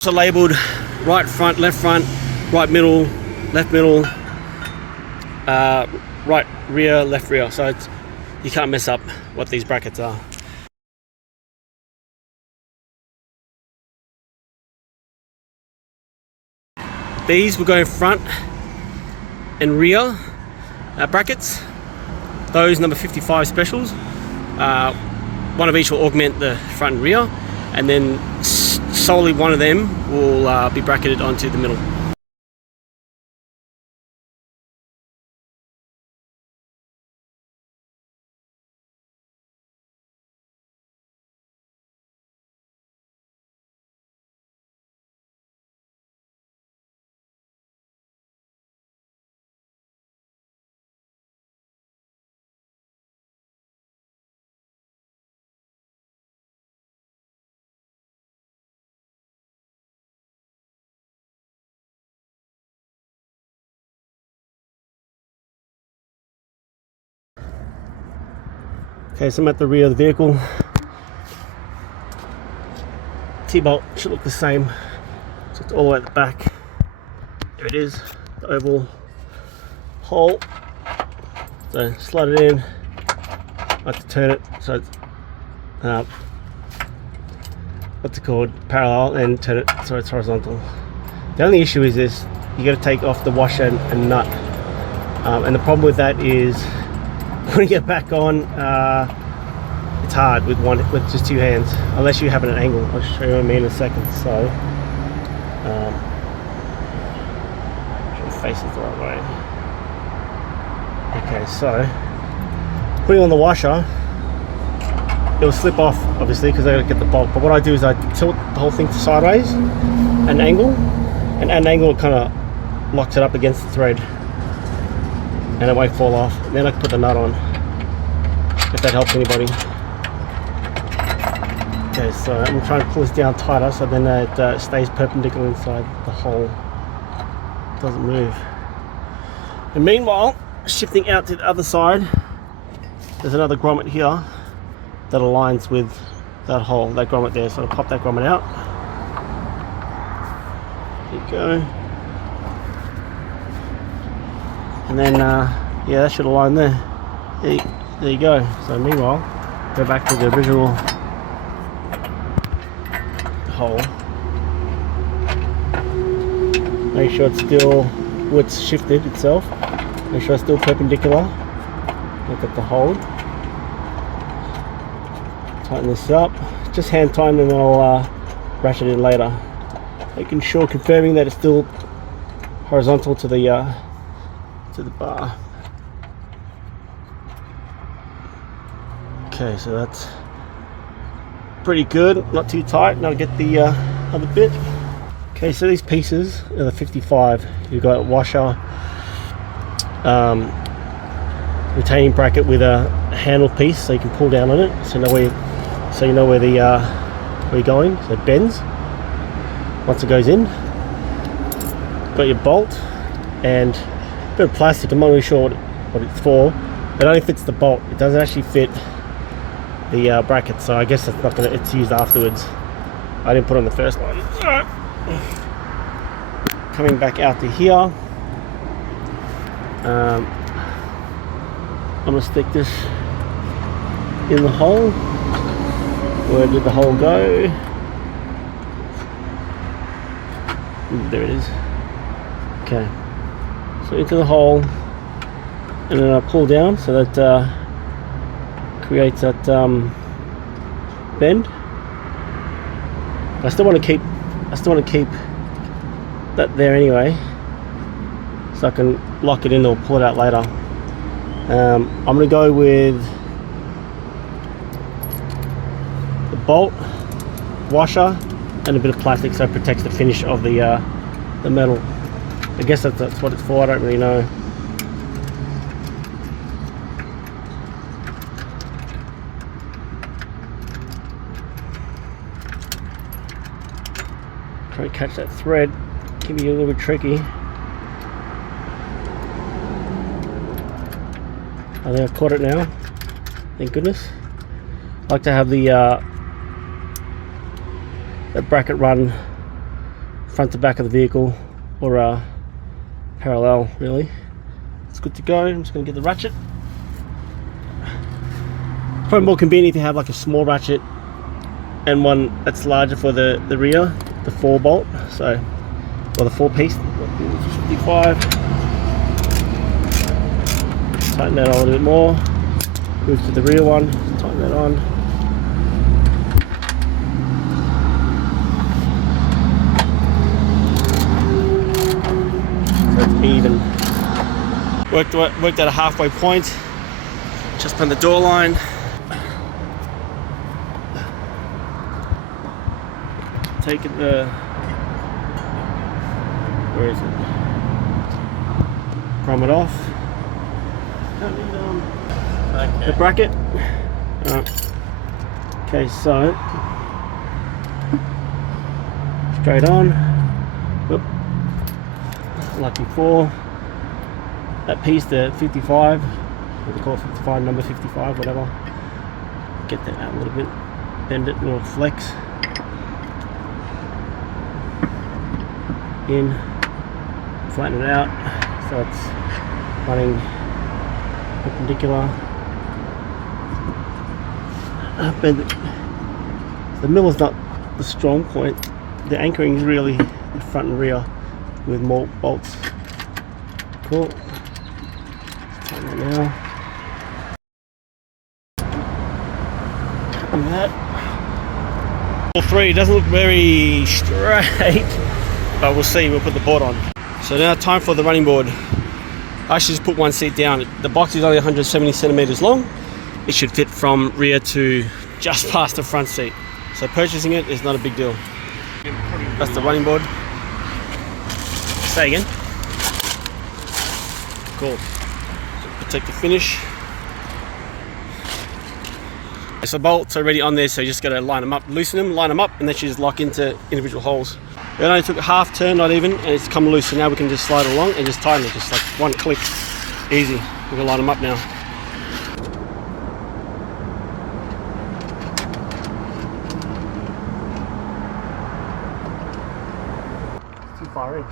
So labelled right front, right middle, left middle, right rear, left rear. So you can't mess up what these brackets are. These will go in front and rear brackets. Those number 55 specials. One of each will augment the front and rear, and then solely one of them will be bracketed onto the middle. Okay, so I'm at the rear of the vehicle. T-bolt should look the same. So it's all the way at the back. There it is, the oval hole. So slide it in. I have to turn it so it's what's it called, parallel, and turn it so it's horizontal. The only issue is this: you got to take off the washer and nut, and the problem with that is when you get back on, it's hard with just two hands, unless you have it at an angle. I'll show you what I mean in a second. So face it the right way. Okay, so putting on the washer, it will slip off obviously because I got to get the bolt. But what I do is I tilt the whole thing to sideways, an angle, and at an angle it kind of locks it up against the thread, and it won't fall off. And then I can put the nut on, if that helps anybody. Okay, so I'm trying to pull this down tighter so then it stays perpendicular inside the hole. Doesn't move. And meanwhile, shifting out to the other side, there's another grommet here that aligns with that hole, that grommet there. So I'll pop that grommet out. There you go. And then, yeah, that should align there. There you go. So meanwhile, go back to the original hole. Make sure it's still, where it's shifted itself. Make sure it's still perpendicular. Look at the hole. Tighten this up. Just hand tighten, and then I'll ratchet it in later. Making sure, confirming that it's still horizontal to the bar. Okay, so that's pretty good. Not too tight. Now I'll get the other bit. Okay, so these pieces are the 55. You've got washer, retaining bracket with a handle piece, so you can pull down on it, so you know where you're going. So it bends once it goes in. Got your bolt and a bit of plastic. I'm not really sure what it's for. It only fits the bolt. It doesn't actually fit the bracket, so I guess it's not gonna. It's used afterwards. I didn't put on the first one. Alright. Coming back out to here, I'm gonna stick this in the hole. Where did the hole go? There it is. Okay, so into the hole, and then I pull down so that creates that bend. I still want to keep that there anyway, so I can lock it in or pull it out later. I'm going to go with the bolt, washer, and a bit of plastic so it protects the finish of the metal. I guess that's what it's for. I don't really know. Try to catch that thread. Can be a little bit tricky. I think I've caught it now. Thank goodness. I like to have the bracket run front to back of the vehicle, or parallel really. It's good to go. I'm just going to get the ratchet. Probably more convenient if you have like a small ratchet and one that's larger for the rear, the 4 bolt, so, or the 4 piece, 55. Tighten that on a little bit more. Move to the rear one, tighten that on. So it's even. Worked at a halfway point. Just on the door line. Taking the, where is it? Grommet off. Okay. The bracket. Okay, so straight on. Whoop. Like before. That piece, the 55, what they call it, 55, number 55, whatever. Get that out a little bit. Bend it, a little flex. In, flatten it out so it's running perpendicular. Bend it. The middle is not the strong point. The anchoring is really the front and rear with more bolts. Cool. Tighten it now. Look at that. All 3 doesn't look very straight. But we'll see, we'll put the board on. So now time for the running board. I actually just put one seat down. The box is only 170 centimeters long. It should fit from rear to just past the front seat. So purchasing it is not a big deal. That's the running board. Say again. Cool. Protect the finish. So the bolts are already on there, so you just got to line them up, loosen them, line them up, and then you just lock into individual holes. It only took a half turn, not even, and it's come loose, so now we can just slide it along and just tighten it, just like one click. Easy. We can line them up now. Too far in.